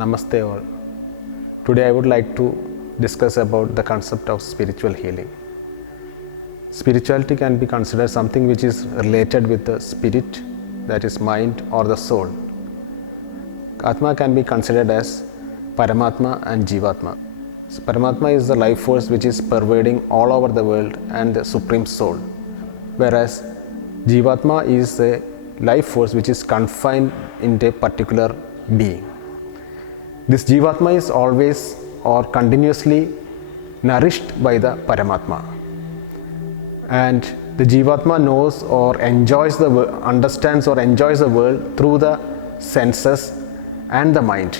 Namaste all. Today I would like to discuss about the concept of spiritual healing. Spirituality can be considered something which is related with the spirit, that is mind or the soul. Atma can be considered as Paramatma and Jivatma. So Paramatma is the life force which is pervading all over the world and the supreme soul, whereas Jivatma is a life force which is confined in a particular being. This Jivatma is always or continuously nourished by the Paramatma, and the Jivatma knows or enjoys the world, understands or enjoys the world through the senses and the mind.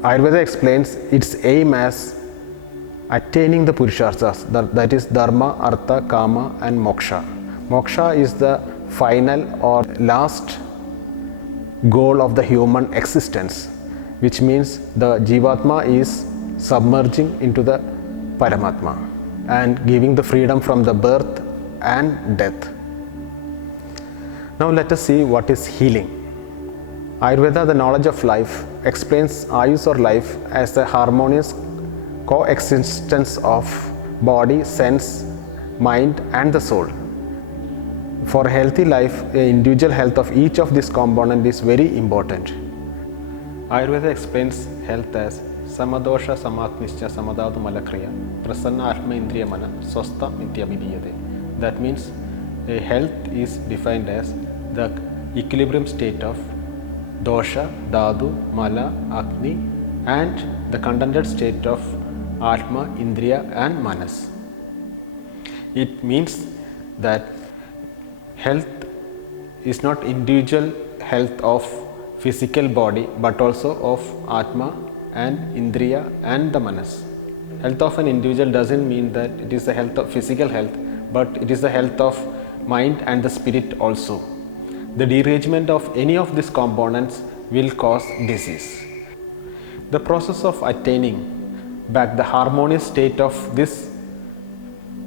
Ayurveda explains its aim as attaining the Purusharthas, that is Dharma, Artha, Kama and Moksha. Moksha is the final or last goal of the human existence, which means the Jivatma is submerging into the Paramatma and giving the freedom from the birth and death. Now let us see what is healing. Ayurveda, the knowledge of life, explains Ayus or life as the harmonious coexistence of body, sense, mind and the soul. For a healthy life, the individual health of each of these components is very important. Ayurveda explains health as Samadosha Samatnischa Samadhatu Malakriya Prasanna Atma Indriya Mana Swastha Nityabhidiyate. That means a health is defined as the equilibrium state of dosha, dhatu, mala, agni and the contented state of atma, indriya and manas. It means that health is not individual health of physical body but also of atma and indriya and the manas. Health of an individual doesn't mean that it is the health of physical health, but it is the health of mind and the spirit also. The derangement of any of these components will cause disease. The process of attaining back the harmonious state of this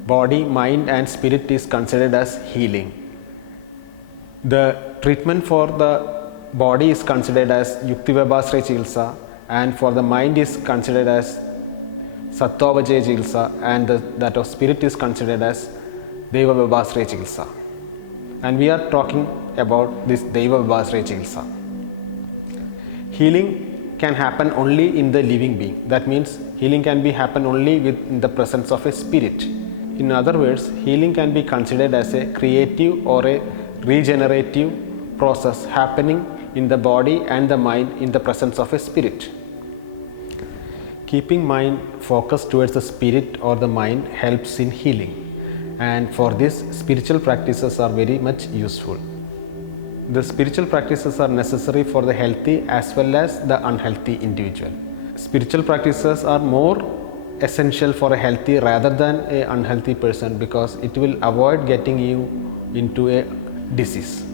body, mind and spirit is considered as healing. The treatment for the body is considered as Yuktivabhasraya Chikitsa, and for the mind is considered as Sattvavajaya Chikitsa, and that of spirit is considered as Deva Vibhasraya Chikitsa. And we are talking about this Deva Vibhasraya Chikitsa. Healing can happen only in the living being. That means healing can be happen only in the presence of a spirit. In other words, healing can be considered as a creative or a regenerative process happening in the body and the mind in the presence of a spirit. Keeping mind focused towards the spirit or the mind helps in healing, and for this spiritual practices are very much useful. The spiritual practices are necessary for the healthy as well as the unhealthy individual. Spiritual practices are more essential for a healthy rather than an unhealthy person, because it will avoid getting you into a disease.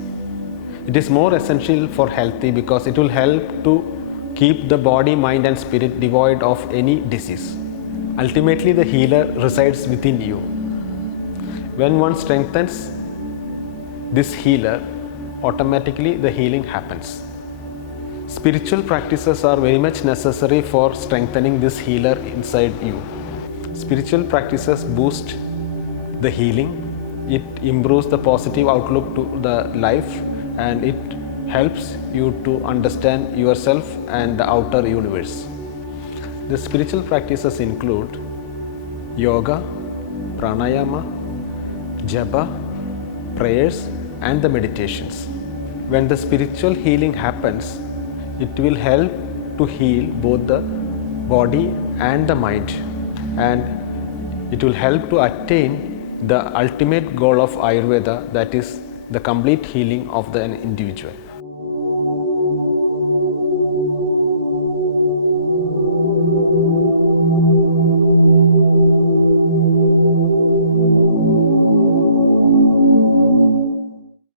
It is more essential for healthy because it will help to keep the body, mind and spirit devoid of any disease. Ultimately, the healer resides within you. When one strengthens this healer, automatically the healing happens. Spiritual practices are very much necessary for strengthening this healer inside you. Spiritual practices boost the healing, it improves the positive outlook to the life, and it helps you to understand yourself and the outer universe. The spiritual practices include yoga, pranayama, japa, prayers and the meditations. When the spiritual healing happens, it will help to heal both the body and the mind, and it will help to attain the ultimate goal of Ayurveda, that is the complete healing of the individual.